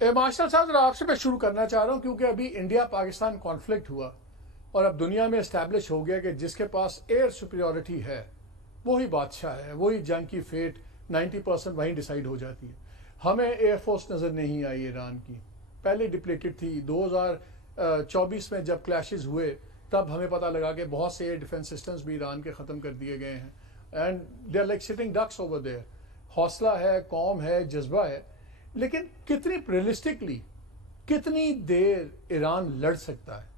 Martial صاحب ذرا آپ سے میں شروع کرنا چاہ رہا ہوں کیونکہ ابھی انڈیا پاکستان کانفلکٹ ہوا اور اب دنیا میں اسٹیبلش ہو گیا کہ جس کے پاس ایئر سپریورٹی ہے وہی بادشاہ ہے، وہی جنگ کی فیٹ 90% وہیں ڈیسائیڈ ہو جاتی ہے۔ ہمیں ایئر فورس نظر نہیں آئی ایران کی، پہلے ڈپلیٹڈ تھی۔ 2024 میں جب کلیشز ہوئے تب ہمیں پتہ لگا کہ بہت سے ایئر ڈیفنس سسٹمز بھی ایران کے ختم کر دیے گئے ہیں، and they are like sitting ducks over there. حوصلہ ہے، قوم ہے، جذبہ ہے، لیکن کتنی ریئلسٹکلی کتنی دیر ایران لڑ سکتا ہے؟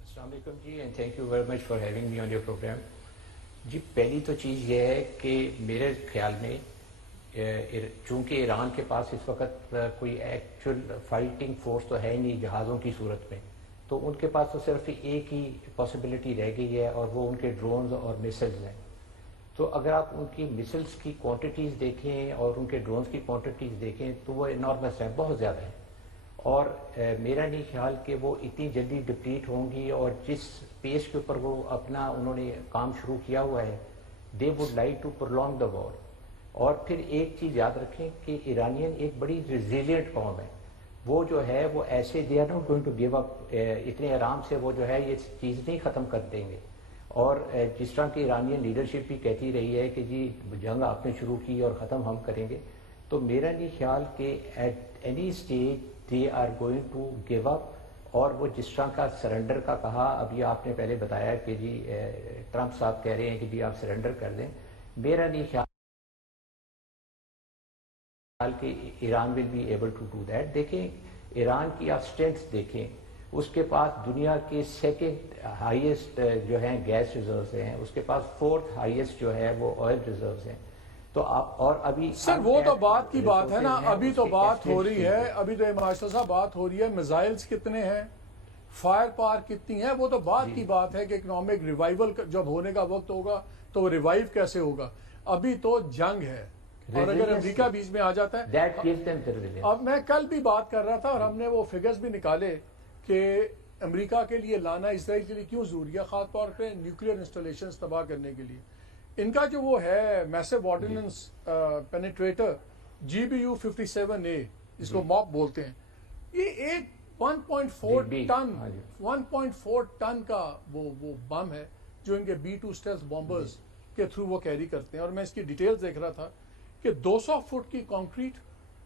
السلام علیکم جی، and thank you very much for having me on your program. جی پہلی تو چیز یہ ہے کہ میرے خیال میں چونکہ ایران کے پاس اس وقت کوئی ایکچوئل فائٹنگ فورس تو ہے نہیں جہازوں کی صورت میں، تو ان کے پاس تو صرف ایک ہی پاسبلٹی رہ گئی ہے اور وہ ان کے ڈرونز اور میسلز ہیں۔ تو اگر آپ ان کی میسلز کی کوانٹیٹیز دیکھیں اور ان کے ڈرونز کی کوانٹیٹیز دیکھیں تو وہ انارمس ہیں، بہت زیادہ ہیں، اور میرا نہیں خیال کہ وہ اتنی جلدی ڈپلیٹ ہوں گی، اور جس پیس کے اوپر وہ اپنا انہوں نے کام شروع کیا ہوا ہے they would like to prolong the war. اور پھر ایک چیز یاد رکھیں کہ ایرانین ایک بڑی ریزیلینٹ قوم ہے، وہ جو ہے وہ ایسے they are not going to give up, اتنے آرام سے وہ جو ہے یہ چیز نہیں ختم کر دیں گے۔ اور جس طرح کی ایرانین لیڈرشپ بھی کہتی رہی ہے کہ جی جنگ آپ نے شروع کی اور ختم ہم کریں گے، تو میرا نہیں خیال کہ at any stage they are going to give up. اور وہ جس طرح کا سرنڈر کا کہا، ابھی آپ نے پہلے بتایا کہ جی ٹرمپ صاحب کہہ رہے ہیں کہ جی آپ سرنڈر کر دیں، میرا نہیں خیال کہ Iran will be able to do that. دیکھیں ایران کی آپ اسٹرینتھ دیکھیں، اس کے پاس دنیا کے سیکنڈ ہائیسٹ جو ہیں گیس ریزروز ہیں، اس کے پاس فورتھ ہائیسٹ جو ہے وہ آئل ریزروز ہیں۔ تو آپ اور ابھی سر وہ تو بات کی بات ہے نا، ابھی تو بات ہو رہی ہے، ابھی تو مارشل صاحب بات ہو رہی ہے میزائلز کتنے ہیں، فائر پاور کتنی ہے، وہ تو بات کی بات ہے کہ اکنامک ریوائیول جب ہونے کا وقت ہوگا تو وہ ریوائیو کیسے ہوگا۔ ابھی تو جنگ ہے، اور اگر امریکہ بیچ میں آ جاتا ہے۔ اب میں کل بھی بات کر رہا تھا اور ہم نے وہ فگرز بھی نکالے کہ امریکہ کے لیے لانا اسرائیل کے لیے کیوں ضروری ہے، خاص طور پہ نیوکلیئر انسٹالیشنز تباہ کرنے کے لیے۔ ان کا جو وہ ہے میسو آرڈیننس پینیٹریٹر GBU-57A جس کو موپ بولتے ہیں، یہ ایک 1.4 ٹن کا وہ بم ہے جو ان کے B-2 اسٹیلتھ بامبرز کے تھرو وہ کیری کرتے ہیں۔ اور میں اس کی ڈیٹیلز دیکھ رہا تھا کہ 200 فٹ کی کانکریٹ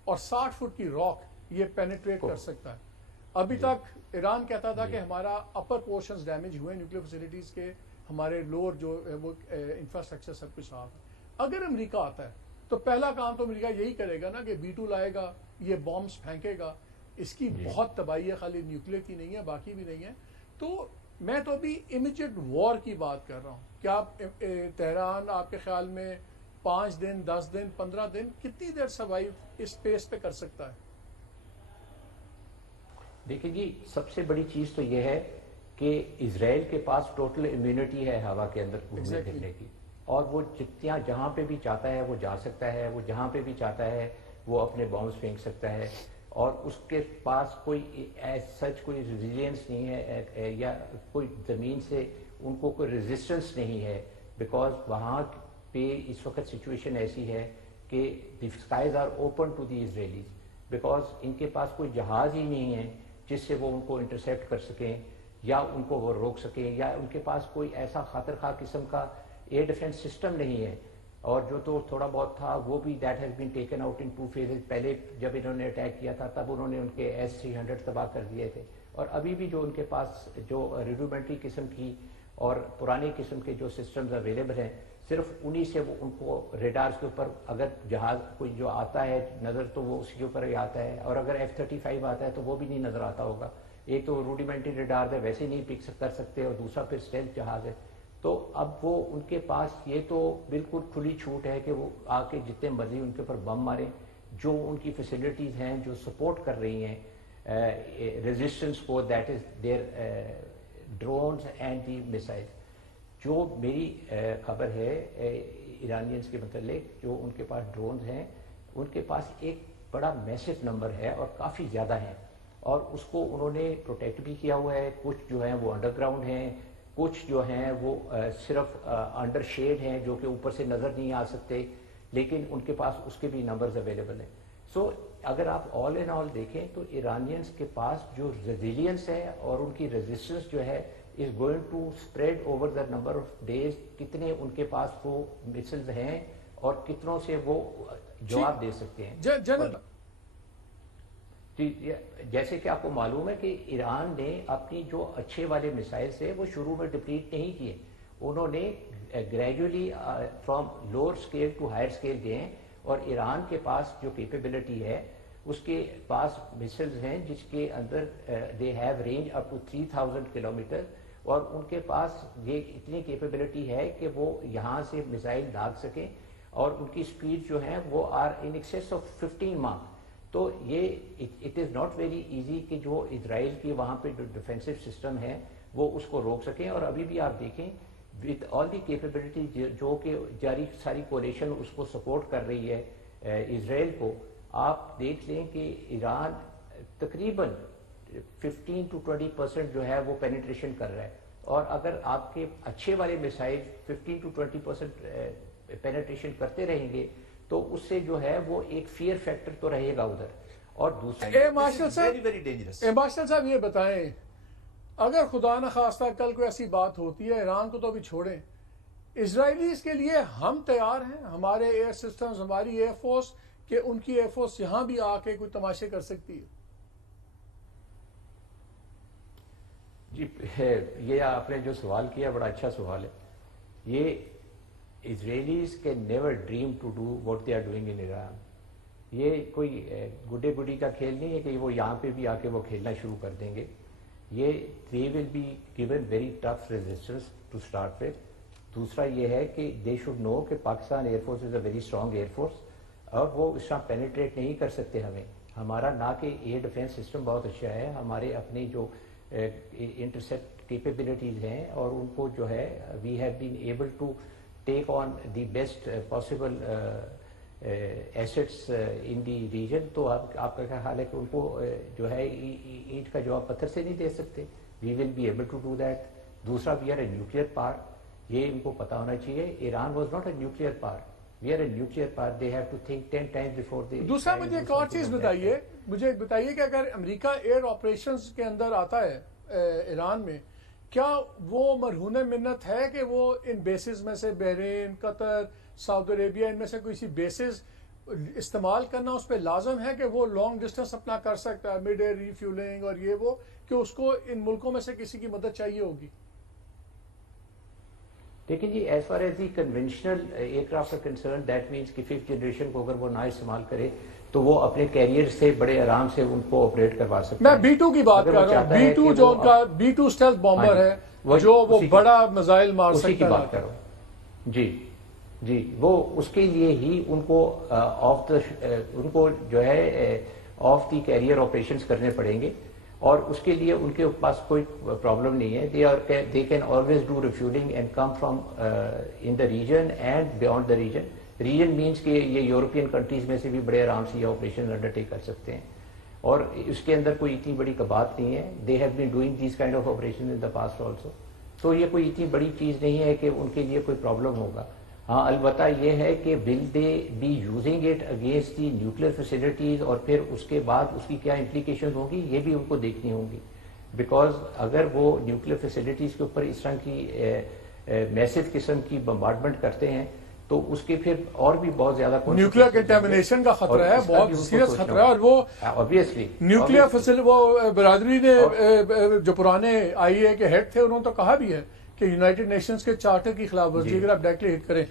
اور 60 فٹ کی راک یہ پینیٹریٹ کر سکتا ہے۔ ابھی تک ایران کہتا تھا کہ ہمارا اپر پورشنز ڈیمیج ہوئے نیوکلیئر فیسلٹیز کے، ہمارے لوور جو وہ انفراسٹرکچر سب کچھ صاف ہے۔ اگر امریکہ آتا ہے تو پہلا کام تو امریکہ یہی کرے گا نا کہ B-2 لائے گا، یہ بامبس پھینکے گا۔ اس کی بہت تباہی ہے، خالی نیوکلیئر کی نہیں ہے، باقی بھی نہیں ہے۔ تو میں تو ابھی امیجیٹ وار کی بات کر رہا ہوں۔ کیا تہران آپ کے خیال میں 5 دن 10 دن 15 دن کتنی دیر سروائیو اس پیس پہ کر سکتا ہے؟ دیکھیں جی سب سے بڑی چیز تو یہ ہے کہ اسرائیل کے پاس ٹوٹل امیونٹی ہے ہوا کے اندر گھومنے پھرنے کی، اور وہ جہاں پہ بھی چاہتا ہے وہ جا سکتا ہے، وہ جہاں پہ بھی چاہتا ہے وہ اپنے بامبس پھینک سکتا ہے، اور اس کے پاس کوئی سچ کوئی ریزیلینس نہیں ہے یا کوئی زمین سے ان کو کوئی ریزسٹنس نہیں ہے، بیکاز وہاں پہ اس وقت سچویشن ایسی ہے کہ the skies are open to the Israelis, because ان کے پاس کوئی جہاز ہی نہیں ہے جس سے وہ ان کو انٹرسیپٹ کر سکیں یا ان کو وہ روک سکیں، یا ان کے پاس کوئی ایسا خاطر خواہ قسم کا ایئر ڈیفنس سسٹم نہیں ہے۔ اور جو تو تھوڑا بہت تھا وہ بھی that has been taken out in 2 phases۔ پہلے جب انہوں نے اٹیک کیا تھا تب انہوں نے ان کے S-300 تباہ کر دیے تھے، اور ابھی بھی جو ان کے پاس جو ریڈیومنٹری قسم کی اور پرانے قسم کے جو سسٹمز اویلیبل ہیں، صرف انہی سے وہ ان کو ریڈارز کے اوپر اگر جہاز کوئی جو آتا ہے نظر تو وہ اسی کے اوپر ہی آتا ہے، اور اگر F-35 آتا ہے تو وہ بھی نہیں نظر آتا ہوگا۔ ایک تو روڈیمنٹری ریڈار ہے ویسے نہیں پک کر سکتے، اور دوسرا پھر اسٹیلتھ جہاز ہے۔ تو اب وہ ان کے پاس یہ تو بالکل کھلی چھوٹ ہے کہ وہ آ کے جتنے مرضی ان کے اوپر بم ماریں، جو ان کی فیسلٹیز ہیں جو سپورٹ کر رہی ہیں ریزسٹنس کو، that is their drones and the missiles. جو میری خبر ہے ایرانینز کے متعلق، جو ان کے پاس ڈرونز ہیں ان کے پاس ایک بڑا میسو نمبر ہے اور کافی زیادہ ہیں، اور اس کو انہوں نے پروٹیکٹ بھی کیا ہوا ہے۔ کچھ جو ہیں وہ انڈر گراؤنڈ ہیں، کچھ جو ہیں وہ صرف انڈر شیڈ ہیں جو کہ اوپر سے نظر نہیں آ سکتے، لیکن ان کے پاس اس کے بھی نمبرز اویلیبل ہیں۔ سو اگر آپ آل ان آل دیکھیں تو ایرانینس کے پاس جو ریزیلینس ہے اور ان کی ریزسٹنس جو ہے is going to spread over the number of days. کتنے ان کے پاس وہ مسلز ہیں اور کتنوں سے وہ جواب دے سکتے ہیں. جیسے کہ آپ کو معلوم ہے کہ ایران نے اپنی جو اچھے والے میسائل سے وہ شروع میں ڈپلیٹ نہیں کیے, انہوں نے gradually from lower scale to higher scale گئے ہیں. اور ایران کے پاس جو کیپیبلٹی ہے اس کے پاس مسلز ہیں جس کے اندر they have range up to 3000 kilometre, اور ان کے پاس یہ اتنی کیپیبلٹی ہے کہ وہ یہاں سے میزائل داغ سکیں, اور ان کی سپیڈ جو ہیں وہ are in excess of 15 Mach. تو یہ it is not very easy کہ جو اسرائیل کی وہاں پہ جو ڈیفینسو سسٹم ہے وہ اس کو روک سکیں. اور ابھی بھی آپ دیکھیں وتھ آل دی کیپیبلٹی جو کہ جاری ساری کولیشن اس کو سپورٹ کر رہی ہے اسرائیل کو, آپ دیکھ لیں کہ ایران تقریباً 15 to 20% جو ہے وہ پینیٹریشن کر رہا ہے. اور اگر آپ کے اچھے والے میسائل 15 to 20% پینیٹریشن کرتے رہیں گے تو اس سے جو ہے وہ ایک فیئر فیکٹر تو رہے گا ادھر. اور دوسرا مارشل صاحب یہ بتائیں, اگر خدا نخواستہ کل کوئی ایسی بات ہوتی ہے, ایران کو تو ابھی چھوڑیں, اسرائیلیز کے لیے ہم تیار ہیں, ہمارے ایئر سسٹمز, ہماری ایئر فورس, کہ ان کی ایئر فورس یہاں بھی آ کے کوئی تماشے کر سکتی ہے؟ جی یہ آپ نے جو سوال کیا بڑا اچھا سوال ہے. یہ Israelis can never dream to do what they are doing in Iran. یہ کوئی گڈے گڈی کا کھیل نہیں ہے کہ وہ یہاں پہ بھی آ کے وہ کھیلنا شروع کر دیں گے. یہ they will be given very tough resistance to start with. دوسرا یہ ہے کہ دے شوڈ نو کہ Pakistan air force is a very strong air force, اور وہ اس طرح پینیٹریٹ نہیں کر سکتے ہمیں. ہمارا نہ کہ ایئر ڈیفینس سسٹم بہت اچھا ہے, ہمارے اپنے جو انٹرسیپٹ کیپیبلٹیز ہیں اور ان کو جو ہے we have been able to take on the best possible assets in the region. تو آپ کا کیا حال ہے کہ ان کو جو ہے اینٹ کا جواب پتھر سے نہیں دے سکتے. We will be able to do that. دوسرا وی آر اے نیوکلیئر پار, یہ ان کو پتا ہونا چاہیے. Iran was not a nuclear power, we are a nuclear power. They have to think 10 times before they. دوسرا مجھے ایک اور چیز بتائیے, مجھے بتائیے کہ اگر امریکہ ایئر آپریشنز کے اندر آتا ہے ایران میں, کیا وہ مرہون منت ہے کہ وہ ان بیسز میں سے بحرین, قطر, سعودی عربیہ, ان میں سے کوئی سی بیسز استعمال کرنا اس پہ لازم ہے کہ وہ لانگ ڈسٹینس اپنا کر سکتا ہے, مڈ ایئر ریفیولنگ اور یہ وہ, کہ اس کو ان ملکوں میں سے کسی کی مدد چاہیے ہوگی؟ لیکن جی as far as the conventional aircraft concern, that means کہ 5th جنریشن کو اگر وہ نہ استعمال کرے تو وہ اپنے کیریئر سے بڑے آرام سے ان کو آپریٹ کروا سکتے ہیں. میں B2 کی بات کر رہا ہوں, B2 جو ان کا B2 اسٹیلتھ بامبر ہے جو وہ بڑا میزائل مار سکتا ہے. اسی کی بات کر رہا ہوں جی, وہ اس کے لیے ہی ان کو ان کو جو ہے آف دی کیریئر آپریشنز کرنے پڑیں گے, اور اس کے لیے ان کے پاس کوئی پرابلم نہیں ہے. They can always do refuelling and come from in the region and beyond the region. Region means کہ یہ یورپین کنٹریز میں سے بھی بڑے آرام سے یہ آپریشن انڈرٹیک کر سکتے ہیں, اور اس کے اندر کوئی اتنی بڑی بات نہیں ہے. They have been doing these kind of operation in the past also. تو یہ کوئی اتنی بڑی چیز نہیں ہے کہ ان کے لیے کوئی پرابلم ہوگا. ہاں البتہ یہ ہے کہ will they be using it against the nuclear facilities, اور پھر اس کے بعد اس کی کیا امپلیکیشن ہوگی یہ بھی ان کو دیکھنی ہوں گی. بیکاز اگر وہ نیوکلیئر فیسلٹیز کے اوپر اس طرح کی میسو قسم کی بمبارڈمنٹ کرتے ہیں تو اس کے پھر اور بھی بہت زیادہ نیوکلیئر کنٹامینیشن کا خطرہ ہے, بہت سیریس خطرہ ہے. اور وہ obviously نیوکلیئر فیسلٹی, وہ برادری نے جو پرانے آئی اے کے ہیڈ تھے انہوں نے تو کہا بھی ہے کہ یونائٹڈ نیشنز کے چارٹر کی خلاف ورزی اگر آپ ڈائریکٹلی ہٹ کریں